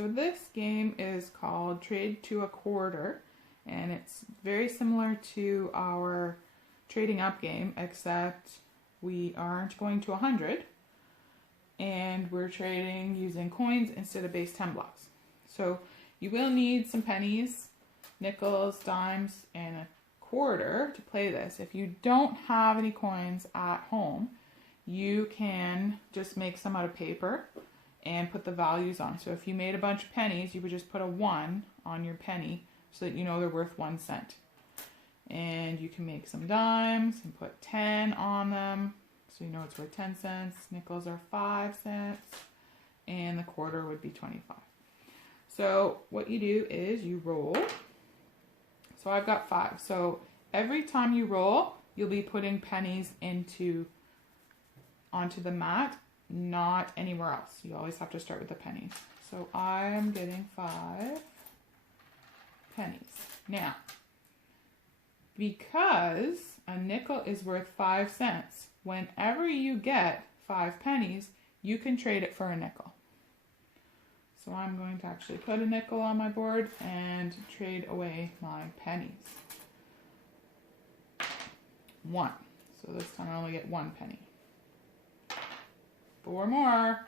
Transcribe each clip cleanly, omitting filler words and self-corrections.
so this game is called Trade to a Quarter, and it's very similar to our trading up game, except we aren't going to 100, and we're trading using coins instead of base 10 blocks. So you will need some pennies, nickels, dimes, and a quarter to play this. If you don't have any coins at home, you can just make some out of paper and put the values on. So if you made a bunch of pennies, you would just put a 1 on your penny so that you know they're worth 1 cent. And you can make some dimes and put 10 on them so you know it's worth 10 cents. Nickels are 5 cents, and the quarter would be 25. So what you do is you roll. So I've got 5. So every time you roll, you'll be putting pennies onto the mat, not anywhere else. You always have to start with the pennies. So I am getting 5 pennies. Now, because a nickel is worth 5 cents, whenever you get 5 pennies, you can trade it for a nickel. So I'm going to actually put a nickel on my board and trade away my pennies. 1. So this time I only get 1 penny. 4 more.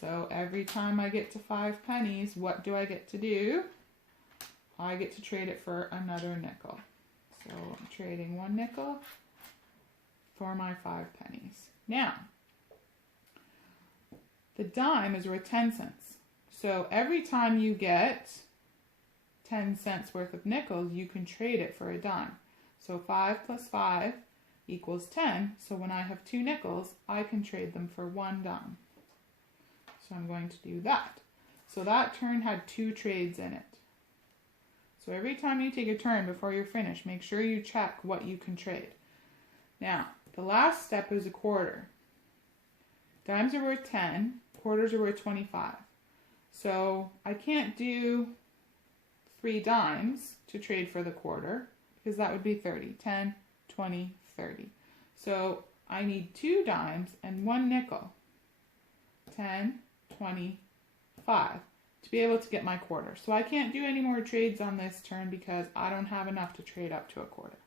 So every time I get to 5 pennies, what do I get to do? I get to trade it for another nickel. So I'm trading 1 nickel for my 5 pennies. Now, the dime is worth 10 cents. So every time you get 10 cents worth of nickels, you can trade it for a dime. So 5 plus 5 equals 10. So when I have 2 nickels, I can trade them for 1 dime. So I'm going to do that. So that turn had 2 trades in it. So every time you take a turn before you're finished, make sure you check what you can trade. Now, the last step is a quarter. Dimes are worth 10, quarters are worth 25. So I can't do 3 dimes to trade for the quarter because that would be 30. 10, 20, 30. So I need 2 dimes and 1 nickel. 10, 20, 5 to be able to get my quarter. So I can't do any more trades on this turn because I don't have enough to trade up to a quarter.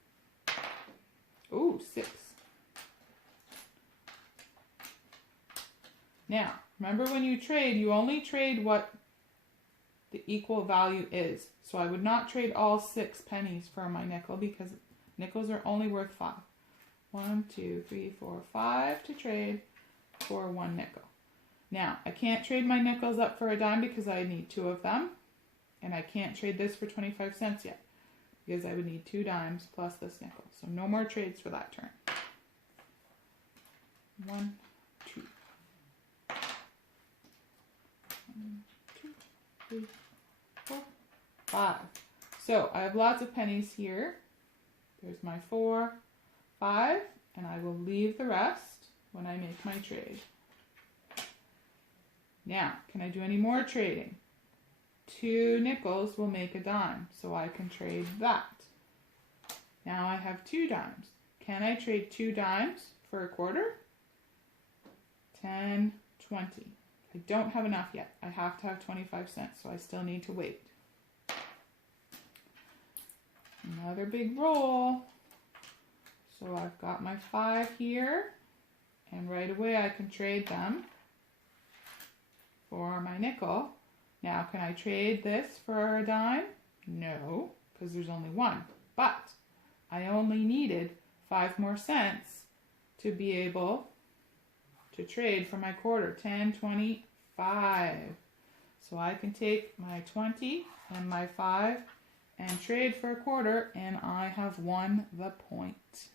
Ooh, 6. Now, remember when you trade, you only trade what the equal value is. So I would not trade all 6 pennies for my nickel because nickels are only worth 5. 1, 2, 3, 4, 5 to trade for 1 nickel. Now, I can't trade my nickels up for a dime because I need 2 of them. And I can't trade this for 25 cents yet because I would need 2 dimes plus this nickel. So no more trades for that turn. 1, 2. 1, 2, 3, 4, 5. So I have lots of pennies here. There's my 4, 5, and I will leave the rest when I make my trade. Now, can I do any more trading? 2 nickels will make a dime, so I can trade that. Now I have 2 dimes. Can I trade 2 dimes for a quarter? 10, 20. I don't have enough yet. I have to have 25 cents, so I still need to wait. Another big roll. So I've got my 5 here, and right away I can trade them for my nickel. Now, can I trade this for a dime? No, because there's only 1. But I only needed 5 more cents to be able to trade for my quarter. 10, 20, 5. So I can take my 20 and my 5 and trade for a quarter, and I have won the point.